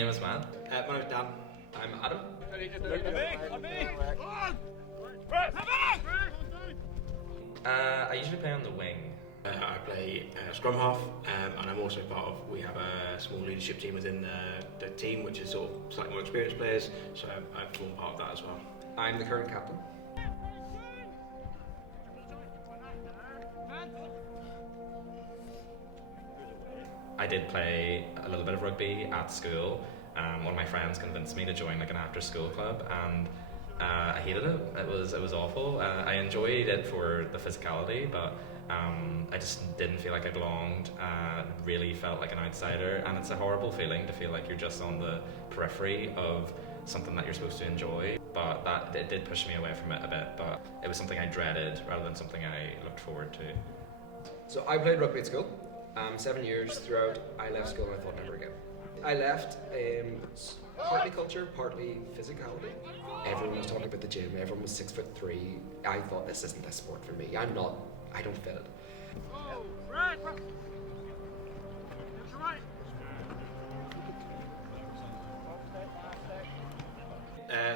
name is Matt. My name is Dan. I'm Adam. I usually play on the wing. I play scrum half, and I'm also part of. We have a small leadership team within the team, which is sort of slightly more experienced players. So I form part of that as well. I'm the current captain. I did play a little bit of rugby at school. One of my friends convinced me to join like an after-school club, and I hated it. It was awful. I enjoyed it for the physicality, but I just didn't feel like I belonged. Really felt like an outsider, and it's a horrible feeling to feel like you're just on the periphery of something that you're supposed to enjoy. But it did push me away from it a bit. But it was something I dreaded rather than something I looked forward to. So I played rugby at school. 7 years throughout. I left school and I thought never again. I left partly culture, partly physicality. Everyone was talking about the gym. Everyone was 6'3". I thought this isn't a sport for me. I don't fit it.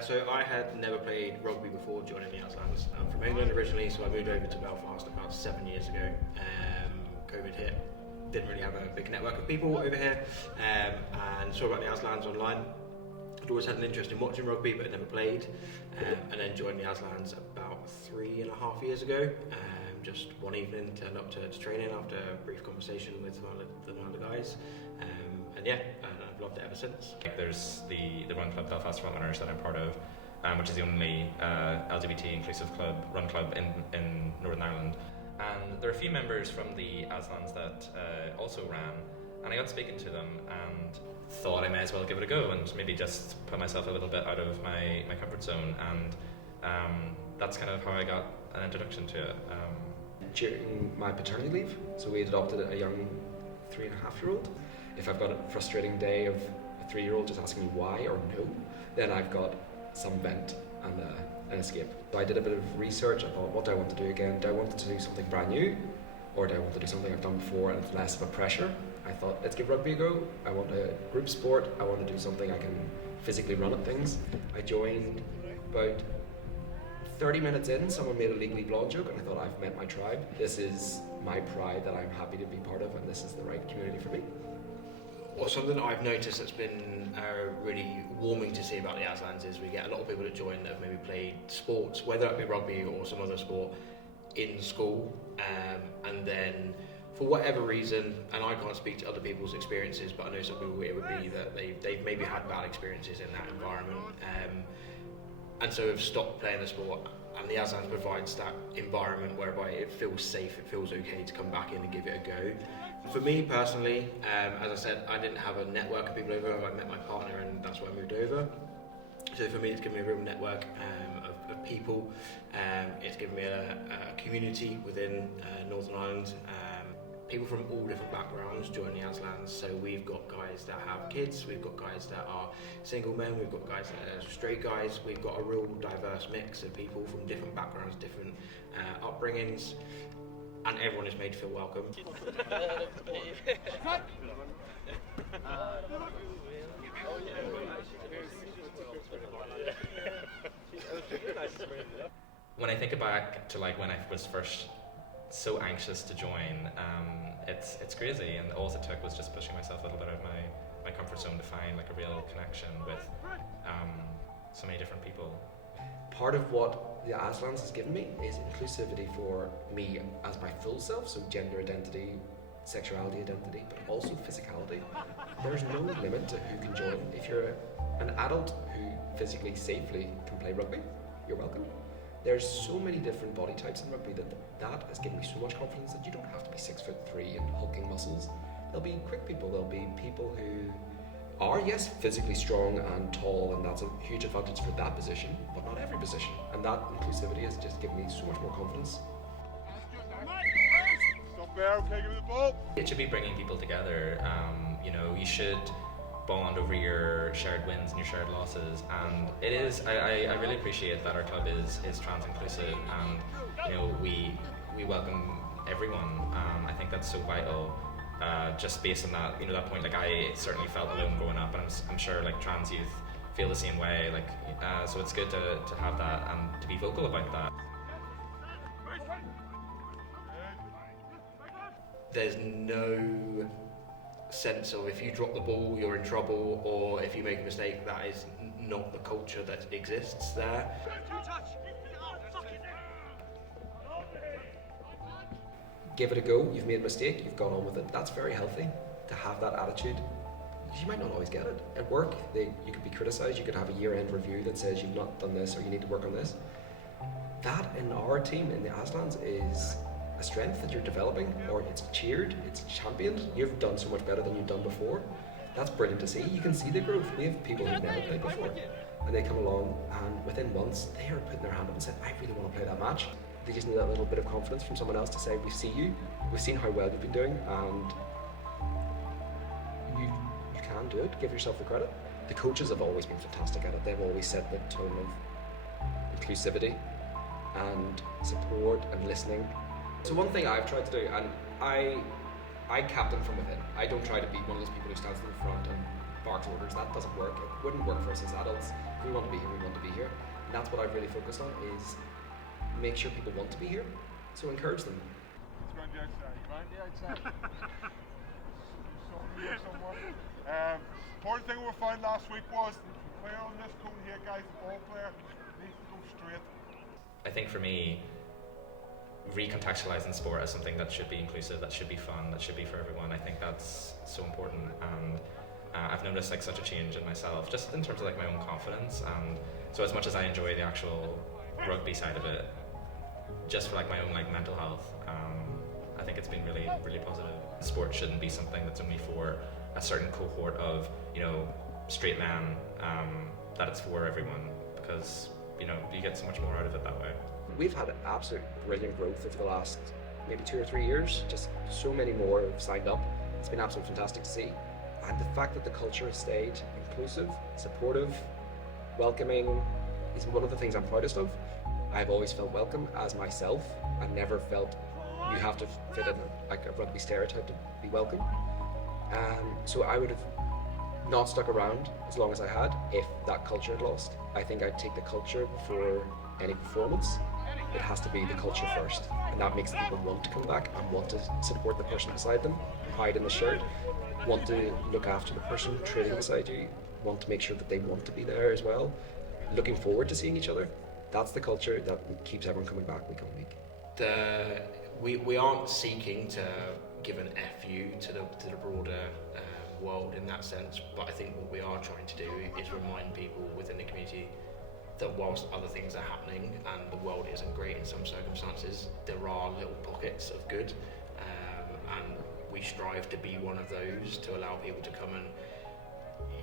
So I had never played rugby before joining the Outlands. I'm from England originally, so I moved over to Belfast about 7 years ago. COVID hit. Didn't really have a big network of people over here, and saw about the Aslands online. I'd always had an interest in watching rugby, but had never played, and then joined the Aslands about 3.5 years ago. Just one evening, turned up to training after a brief conversation with one of the guys, and yeah, I've loved it ever since. There's the Run Club Belfast Frontrunners that I'm part of, which is the only LGBT inclusive run club in Northern Ireland. And there are a few members from the Aslans that also ran, and I got speaking to them and thought I may as well give it a go and maybe just put myself a little bit out of my comfort zone, and that's kind of how I got an introduction to it. During my paternity leave, so we adopted a young 3.5-year-old. If I've got a frustrating day of a 3-year-old just asking me why or no, then I've got some vent and an escape. So I did a bit of research. I thought, what do I want to do again? Do I want to do something brand new, or do I want to do something I've done before and it's less of a pressure? I thought, let's give rugby a go. I want a group sport. I want to do something I can physically run at things. I joined about 30 minutes in, someone made a Legally Blonde joke, and I thought, I've met my tribe. This is my pride that I'm happy to be part of, and this is the right community for me. Well, something that I've noticed that's been really warming to see about the Aslands is we get a lot of people that join that have maybe played sports, whether it be rugby or some other sport, in school, and then for whatever reason, and I can't speak to other people's experiences, but I know some people it would be that they've maybe had bad experiences in that environment, and so have stopped playing the sport. And the Aslands provides that environment whereby it feels safe, it feels okay to come back in and give it a go. For me personally, as I said, I didn't have a network of people over. I met my partner and that's why I moved over. So for me, it's given me a real network of people. It's given me a community within Northern Ireland. People from all different backgrounds join the Aslands. So we've got guys that have kids, we've got guys that are single men, we've got guys that are straight guys. We've got a real diverse mix of people from different backgrounds, different upbringings, and everyone is made to feel welcome. When I think back to like when I was first so anxious to join, it's crazy, and all it took was just pushing myself a little bit out of my comfort zone to find like a real connection with so many different people. Part of what the Aslands has given me is inclusivity for me as my full self, so gender identity, sexuality identity, but also physicality. There's no limit to who can join. If you're an adult who physically, safely can play rugby, you're welcome. There's so many different body types in rugby that has given me so much confidence that you don't have to be 6'3" and hulking muscles. There'll be quick people, there'll be people who are, yes, physically strong and tall, and that's a huge advantage for that position, but not every position. And that inclusivity has just given me so much more confidence. Stop there, okay, give me the ball. It should be bringing people together. You should bond over your shared wins and your shared losses, and it is. I really appreciate that our club is trans inclusive, and we welcome everyone. I think that's so vital just based on that, that point, like I certainly felt alone growing up, and I'm sure like trans youth feel the same way. Like, so it's good to have that and to be vocal about that. There's no sense of if you drop the ball, you're in trouble, or if you make a mistake, that is not the culture that exists there. Give it a go. You've made a mistake, you've gone on with it. That's very healthy to have that attitude. You might not always get it. At work, you could be criticised, you could have a year-end review that says you've not done this or you need to work on this. That in our team, in the Aslans, is a strength that you're developing, or it's cheered, it's championed. You've done so much better than you've done before. That's brilliant to see. You can see the growth. We have people who've never played before, and they come along, and within months, they are putting their hand up and saying, I really want to play that match. They just need that little bit of confidence from someone else to say, we see you, we've seen how well you've been doing, and you can do it. Give yourself the credit. The coaches have always been fantastic at it. They've always set the tone of inclusivity and support and listening. So one thing I've tried to do, and I captain from within. I don't try to be one of those people who stands in the front and barks orders. That doesn't work. It wouldn't work for us as adults. If we want to be here, we want to be here. And that's what I've really focused on, is make sure people want to be here. So encourage them. It's around the outside. Around the outside. Important thing we found last week was the player on this cone here, guys, the ball player, needs to go straight. I think for me, recontextualizing sport as something that should be inclusive, that should be fun, that should be for everyone, I think that's so important. And I've noticed like such a change in myself, just in terms of like my own confidence. And so as much as I enjoy the actual rugby side of it, just for like my own like mental health, I think it's been really, really positive. Sport shouldn't be something that's only for a certain cohort of, straight men, that it's for everyone, because, you get so much more out of it that way. We've had absolute brilliant growth over the last maybe 2 or 3 years. Just so many more have signed up. It's been absolutely fantastic to see. And the fact that the culture has stayed inclusive, supportive, welcoming is one of the things I'm proudest of. I've always felt welcome as myself. I never felt you have to fit in like a rugby stereotype to be welcome. So I would have not stuck around as long as I had if that culture had lost. I think I'd take the culture before any performance. It has to be the culture first, and that makes people want to come back and want to support the person beside them, hide in the shirt, want to look after the person training beside you, want to make sure that they want to be there as well, looking forward to seeing each other. That's the culture that keeps everyone coming back week on week. We aren't seeking to give an FU to the broader world in that sense, but I think what we are trying to do is remind people within the community that whilst other things are happening and the world isn't great in some circumstances, there are little pockets of good, and we strive to be one of those, to allow people to come and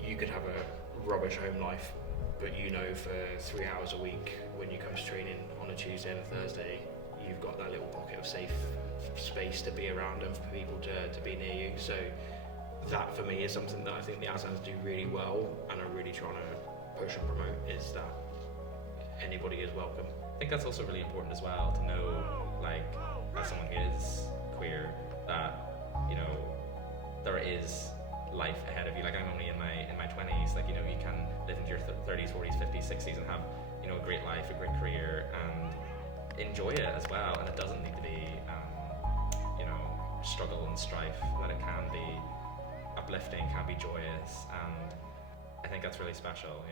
you could have a rubbish home life, but for 3 hours a week when you come to training on a Tuesday and a Thursday, you've got that little pocket of safe space to be around and for people to be near you. So that for me is something that I think the Aslans do really well and are really trying to push and promote, is that anybody is welcome. I think that's also really important as well, to know, like, as someone who is queer, that there is life ahead of you. Like, I'm only in my 20s. Like, you can live into your 30s, 40s, 50s, 60s and have a great life, a great career, and enjoy it as well. And it doesn't need to be struggle and strife. That it can be uplifting, can be joyous, and I think that's really special.